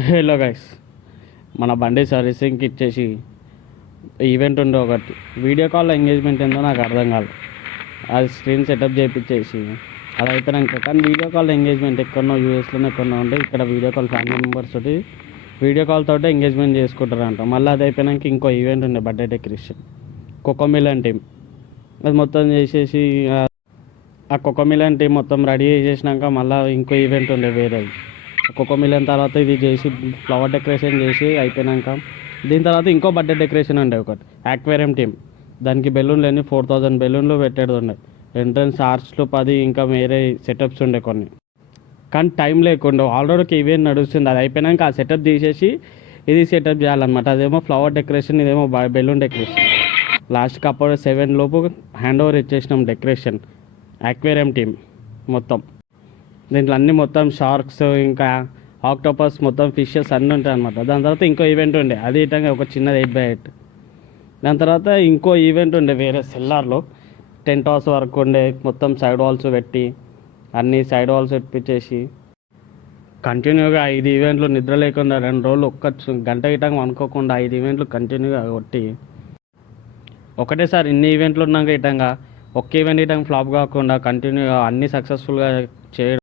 Hello guys, మన బండి సర్వీసింగ్కి ఇచ్చేసి ఈవెంట్ ఉండే ఒకటి వీడియో కాల్ ఎంగేజ్మెంట్ ఏందో నాకు అర్థం కాదు. అది స్క్రీన్ సెటప్ చేయించేసి అది అయిపోయినాక, కానీ వీడియో కాల్ ఎంగేజ్మెంట్ ఎక్కడనో యూఎస్లోనే ఎక్కడనో ఉంటే ఇక్కడ వీడియో కాల్ ఫ్యామిలీ మెంబర్స్ తోటి వీడియో కాల్ తోటి ఎంగేజ్మెంట్ చేసుకుంటారంట. మళ్ళీ అది అయిపోయినాక ఇంకో ఈవెంట్ ఉండే బర్త్డే డెకరేషన్ కోకోమిలన్ టీమ్. అది మొత్తం చేసేసి ఆ కోకోమిలన్ టీం మొత్తం రెడీ చేసేసినాక మళ్ళీ ఇంకో ఈవెంట్ ఉండే వేరేది. కోకోమిలన్ తర్వాత ఇది చేసి ఫ్లవర్ డెకరేషన్ చేసి అయిపోయినాక దీని తర్వాత ఇంకో బర్త్డే డెకరేషన్ ఉండే ఒకటి యాక్వేరియం టీం. దానికి బెలూన్లు అన్ని 4000 బెలూన్లు పెట్టేది ఉండే. ఎంట్రన్స్ ఆర్చ్లు 10 ఇంకా వేరే సెటప్స్ ఉండే కొన్ని. కానీ టైం లేకుండా ఆల్రెడీ ఒక ఈవెంట్ నడుస్తుంది. అది అయిపోయినాక ఆ సెటప్ తీసేసి ఇది సెటప్ చేయాలన్నమాట. అదేమో ఫ్లవర్ డెకరేషన్, ఇదేమో బెలూన్ డెకరేషన్. లాస్ట్కి అప్పుడు 7 లోపు హ్యాండ్ ఓవర్ ఇచ్చేసినాం డెకరేషన్ యాక్వేరియం టీం మొత్తం. దీంట్లో అన్నీ మొత్తం షార్క్స్ ఇంకా ఆక్టోపస్ మొత్తం ఫిషెస్ అన్నీ ఉంటాయి అనమాట. దాని తర్వాత ఇంకో ఈవెంట్ ఉండే, అది ఇటంగా ఒక చిన్నది 8x8. దాని తర్వాత ఇంకో ఈవెంట్ ఉండే వేరే సెల్లార్లో 10 hours వరకు ఉండే. మొత్తం సైడ్ వాల్స్ పెట్టి అన్ని సైడ్ వాల్స్ పెట్టించేసి కంటిన్యూగా 5 ఈవెంట్లు నిద్ర లేకుండా 2 రోజులు ఒక్క గంట గిటంగా అనుకోకుండా 5 ఈవెంట్లు కంటిన్యూగా కొట్టి ఒకటేసారి ఇన్ని ఈవెంట్లు ఉన్నాక ఇటంగా ఒక్క ఈవెంట్ ఇటంగా ఫ్లాప్ కాకుండా కంటిన్యూగా అన్నీ సక్సెస్ఫుల్గా చేయడం,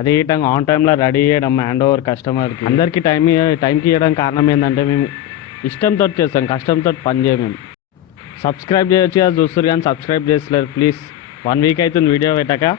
అదే విధంగా ఆన్ టైంలో రెడీ చేయడం హ్యాండ్ ఓవర్ కస్టమర్కి. అందరికీ టైంకి ఇవ్వడం కారణం ఏంటంటే మేము ఇష్టంతో చేస్తాం, కష్టంతో పని చేయం. మేము సబ్స్క్రైబ్ చేయొచ్చు కదా చూస్తారు, కానీ సబ్స్క్రైబ్ చేస్తలేరు. ప్లీజ్ 1 వీక్ అవుతుంది వీడియో పెట్టాక.